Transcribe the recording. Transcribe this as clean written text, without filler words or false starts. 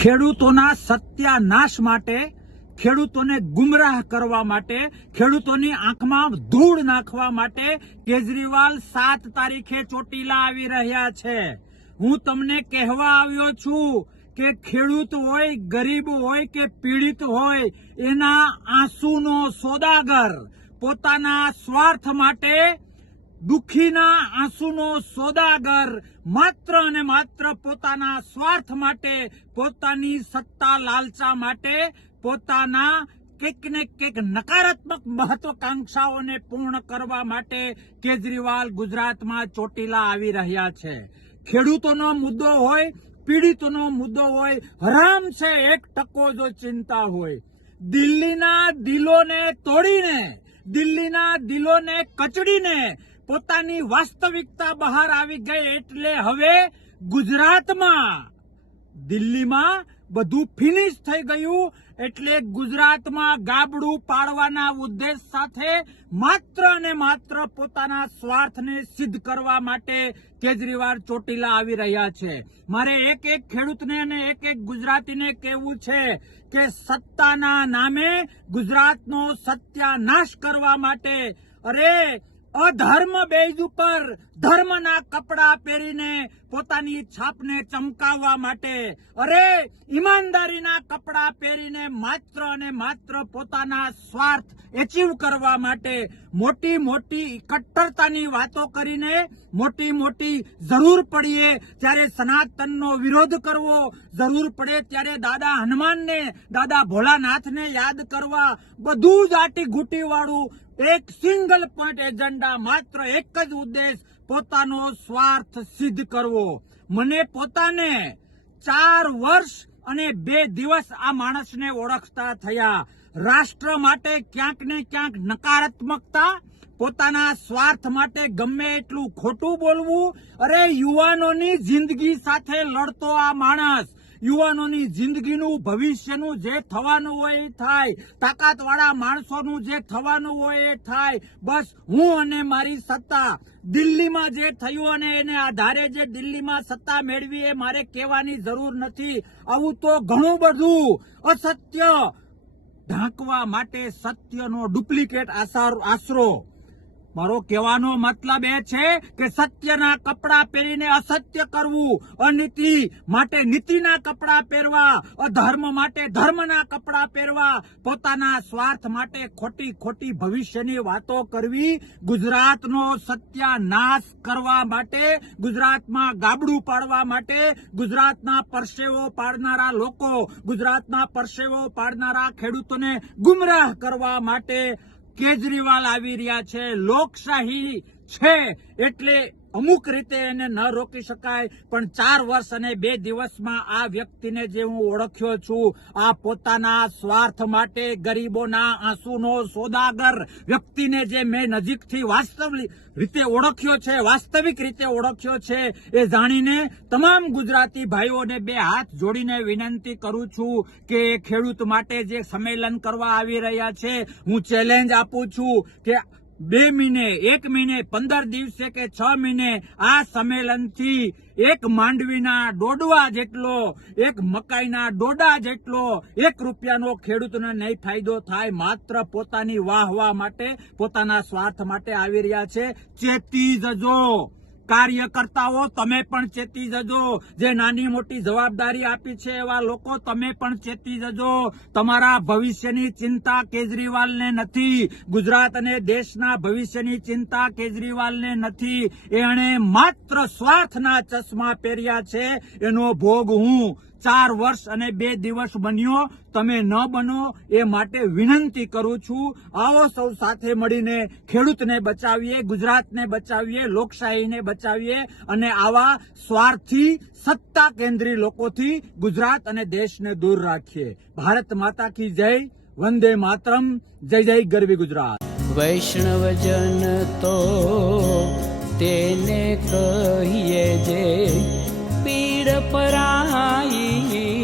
ખેડૂતોના સત્યાનાશ માટે, ખેડૂતોને ગુમરાહ કરવા માટે, ખેડૂતોની આંખમાં ધૂળ નાખવા માટે કેજરીવાલ 7 તારીખે ચોટીલા આવી રહ્યા છે। હું તમને કહેવા આવ્યો છું કે ખેડૂત હોય, ગરીબ હોય કે પીડિત હોય, એના આંસુનો સોદાગર, પોતાના સ્વાર્થ માટે દુઃખીના આંસુનો સોદાગર, માત્ર અને માત્ર પોતાના સ્વાર્થ માટે, પોતાની સત્તા લાલચા માટે, પોતાના કંઈક ને કંઈક નકારાત્મક મહત્વાકાંક્ષાઓને પૂર્ણ કરવા માટે કેજરીવાલ ગુજરાતમાં ચોટીલા આવી રહ્યા છે। ખેડૂતોનો મુદ્દો હોય, પીડિતોનો મુદ્દો હોય, હરામ છે 1% જો ચિંતા હોય। દિલ્હીના દિલોને તોડીને, દિલ્હીના દિલોને કચડીને પોતાની વાસ્તવિકતા બહાર આવી ગઈ એટલે હવે ગુજરાતમાં, દિલ્હીમાં બધું ફિનિશ થઈ ગયું એટલે ગુજરાતમાં ગાબડું પાડવાના ઉદ્દેશ સાથે માત્ર અને માત્ર પોતાના સ્વાર્થને સિદ્ધ કરવા માટે કેજરીવાલ ચોટીલા આવી રહ્યા છે। મારે એક એક ખેડૂતને અને એક એક ગુજરાતીને કહેવું છે કે સત્તાના નામે ગુજરાતનો સત્યાનાશ કરવા માટે, અરે અધર્મ બેઝ ઉપર ધર્મના કપડા પહેરીને પોતાની છાપને ચમકાવવા માટે, અરે ઈમાનદારીના કપડા પહેરીને માત્ર અને માત્ર પોતાના સ્વાર્થ એચીવ કરવા માટે મોટી મોટી કટ્ટરતાની વાતો કરીને, મોટી મોટી જરૂર પડીએ ત્યારે સનાતનનો વિરોધ કરવો, જરૂર પડે ત્યારે દાદા હનુમાનને, દાદા ભોળાનાથને યાદ કરવા, બધું જ આટી ઘૂંટી વાળું એક સિંગલ પોઈન્ટ એજન્ડા, માત્ર એક જ ઉદ્દેશ, પોતાનો સ્વાર્થ સિદ્ધ કરવો। મને પોતાને 4 વર્ષ અને 2 દિવસ આ માણસને ઓળખતા થયા। રાષ્ટ્ર માટે ક્યાંક ને ક્યાંક નકારાત્મકતા, પોતાના સ્વાર્થ માટે ગમે એટલું ખોટું બોલવું, અરે યુવાનોની જિંદગી સાથે લડતો આ માણસ, યુવાનોની જિંદગીનું, ભવિષ્યનું જે થવાનું હોય એ થાય, તાકાતવાળા માણસોનું જે થવાનું હોય એ થાય, બસ હું અને મારી સત્તા, દિલ્હીમાં જે થયું અને એને આધારે જે દિલ્હીમાં સત્તા મેળવી એ મારે કહેવાની જરૂર નથી। આવું તો ઘણું બધું અસત્ય ઢાંકવા માટે સત્યનો ડુપ્લિકેટ આશરો। મારો કહેવાનો મતલબ એ છે કે સત્યના કપડા પહેરીને અસત્ય કરવું, અનીતિ માટે નીતિના કપડા પહેરવા, અધર્મ માટે ધર્મના કપડા પહેરવા, પોતાના સ્વાર્થ માટે ખોટી ખોટી ભવિષ્યની વાતો કરવી, ગુજરાતનો સત્યાનાશ કરવા માટે, ગુજરાતમાં ગાબડું પાડવા માટે, ગુજરાતના પરસેવો પાડનારા લોકો, ગુજરાતના પરસેવો પાડનારા ખેડૂતોને ગુમરાહ કરવા માટે કેજરીવાલ આવી રહ્યા છે। લોકશાહી છે એટલે અમુક રીતે એને ન રોકી શકાય, પણ 4 વર્ષ અને 2 દિવસમાં આ વ્યક્તિને જે હું ઓળખ્યો છું, આ પોતાના સ્વાર્થ માટે ગરીબોના આંસુનો સોદાગર વ્યક્તિને જે મેં નજીકથી વાસ્તવિક રીતે ઓળખ્યો છે એ જાણીને તમામ ગુજરાતી ભાઈઓને 2 હાથ જોડીને વિનંતી કરું છું કે ખેડૂત માટે જે સંમેલન કરવા આવી રહ્યા છે, હું ચેલેન્જ આપું છું કે 2 મહિને, 1 મહિને, 15 દિવસે કે 6 મહિને આ સંમેલનથી એક માંડવીના ડોડવા જેટલો, એક મકાઈના ડોડા જેટલો 1 રૂપિયાનો ખેડૂતને નહીં ફાયદો થાય, માત્ર પોતાની વાહવા માટે, પોતાના સ્વાર્થ માટે આવી રહ્યા છે। ચેતી જજો કાર્યકર્તાઓ, તમે પણ ચેતી જજો, જે નાની મોટી જવાબદારી આપી છે એવા લોકો તમે પણ ચેતી જજો। તમારા ભવિષ્યની ચિંતા કેજરીવાલને નથી, ગુજરાત અને દેશના ભવિષ્યની ચિંતા કેજરીવાલને નથી, એણે માત્ર સ્વાર્થના ચશ્મા પહેર્યા છે, એનો ભોગ હું 4 વર્ષ અને 2 દિવસ બન્યો, તમે ન બનો એ માટે વિનંતી કરું છું। આવો સૌ સાથે મળીને ખેડૂતને બચાવીએ, ગુજરાતને બચાવીએ, લોકશાહીને બચાવીએ અને આવા સ્વાર્થી સત્તા કેન્દ્રી લોકોથી ગુજરાત અને દેશને દૂર રાખીએ। ભારત માતા કી જય, વંદે માતરમ, જય જય ગરવી ગુજરાત। વૈષ્ણવજન તો તેને કહીએ જે પીડ પરાઈ।